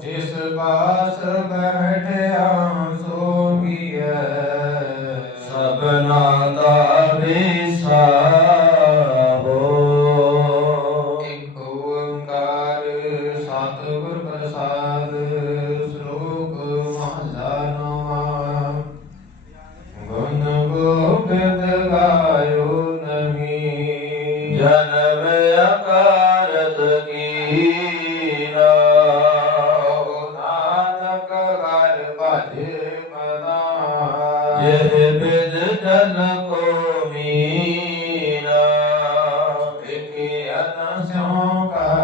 ਜਿਸ ਪਾਸ ਬਹਿ ਸਿਉ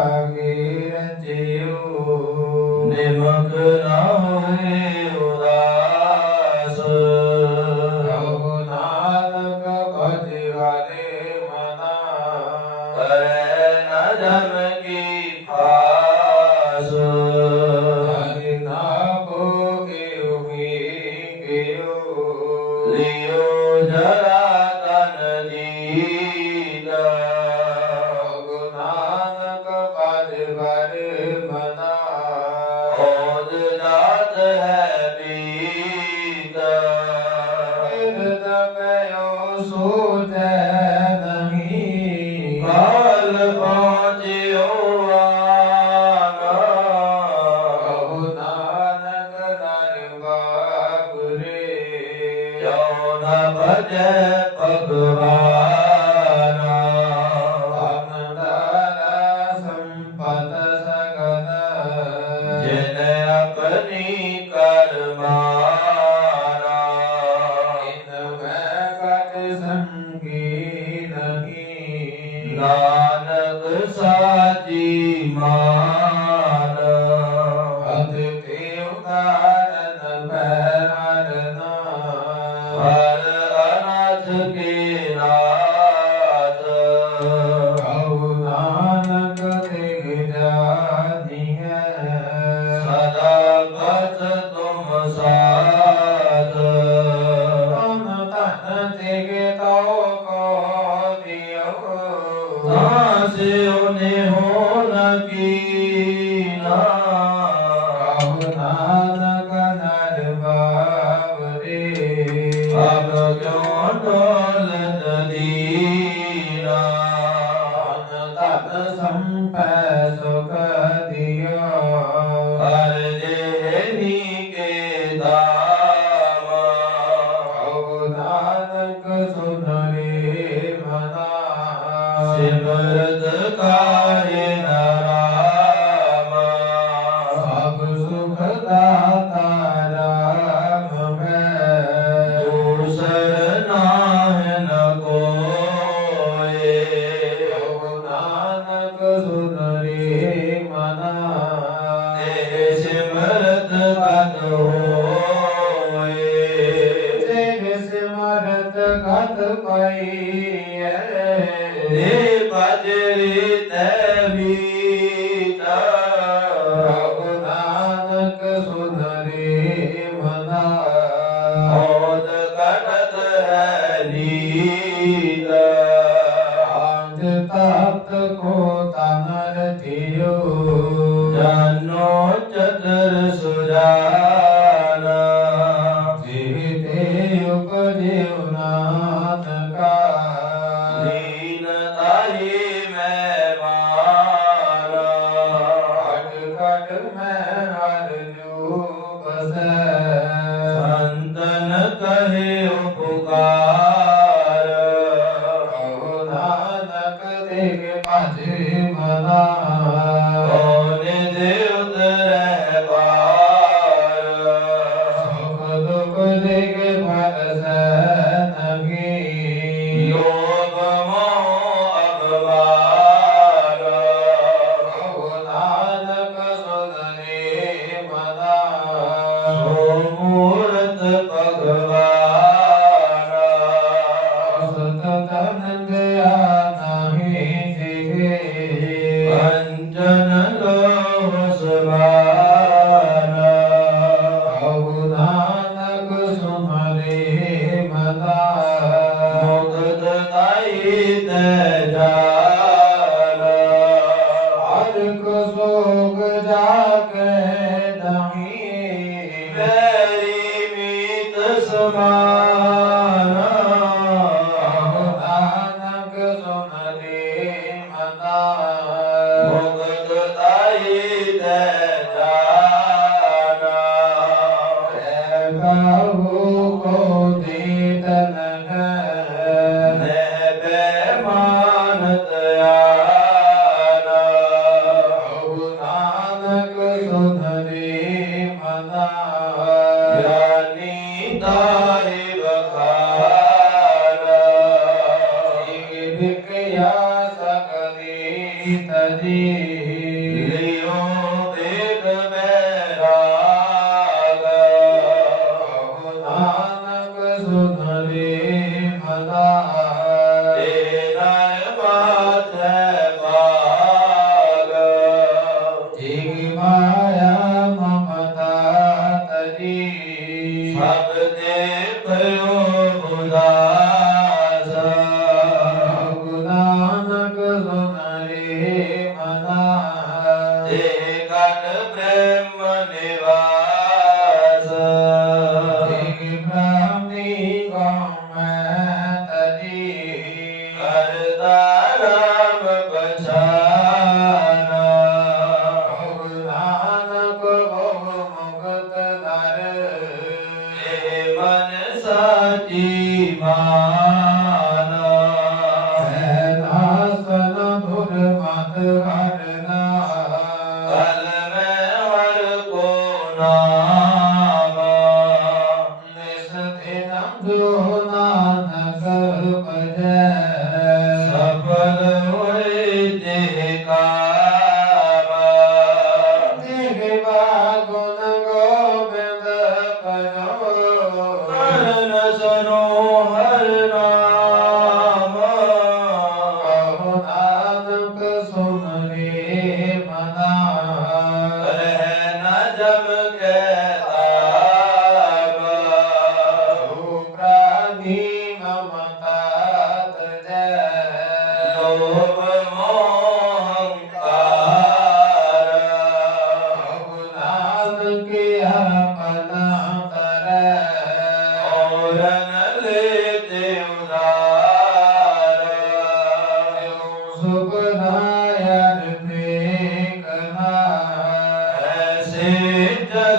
Jaya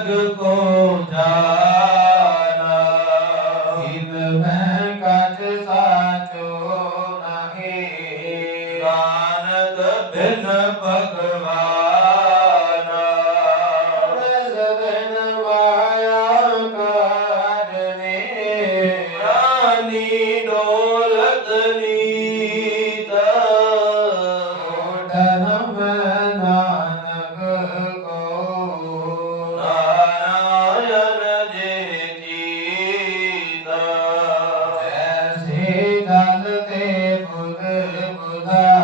को الأهل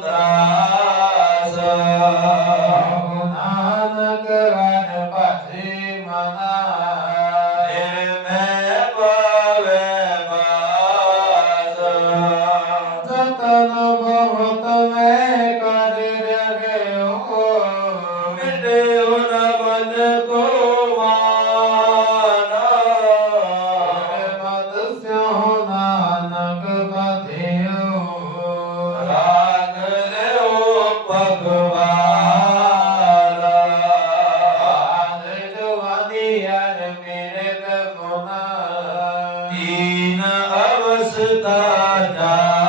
Sundar. Radha.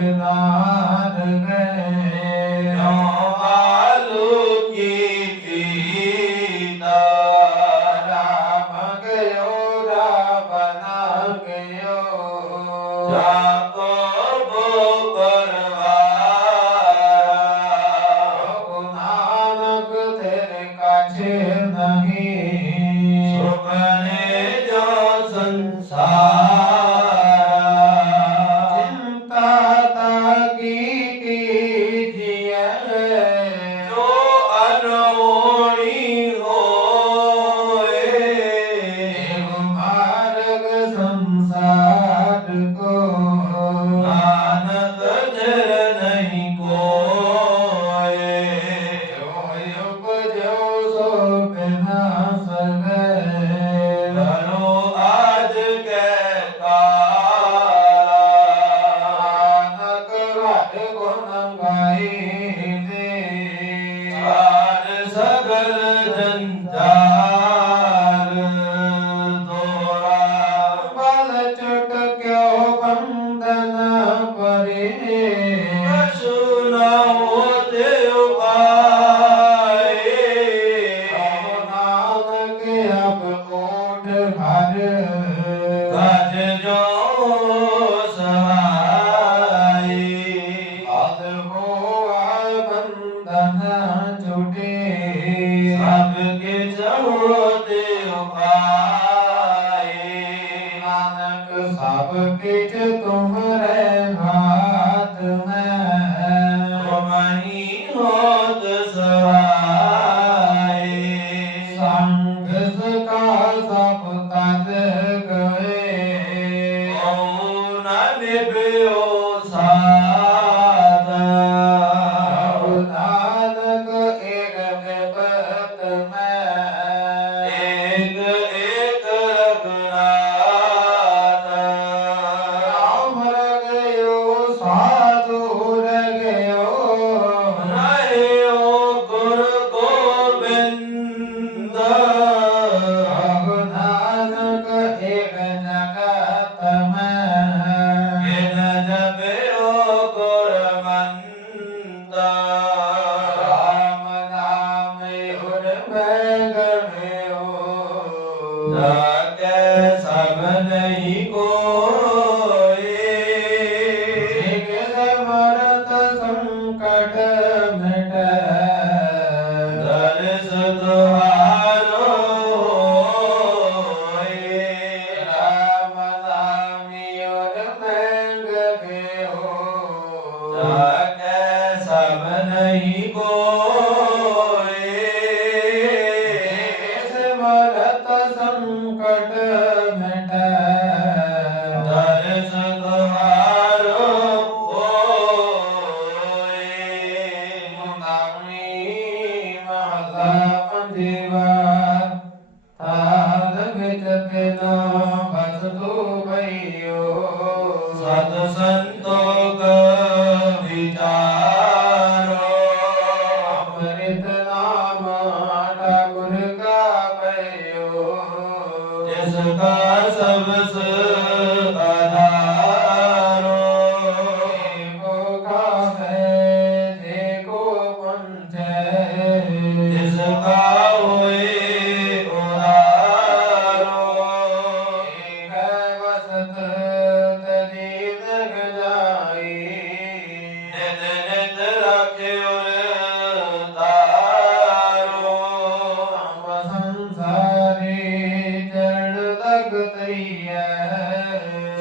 And I. ਹਰ ਹਰ ਜੋ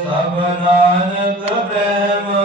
ਸਭ ਨਾਨਕ ਬ੍ਰਹਮ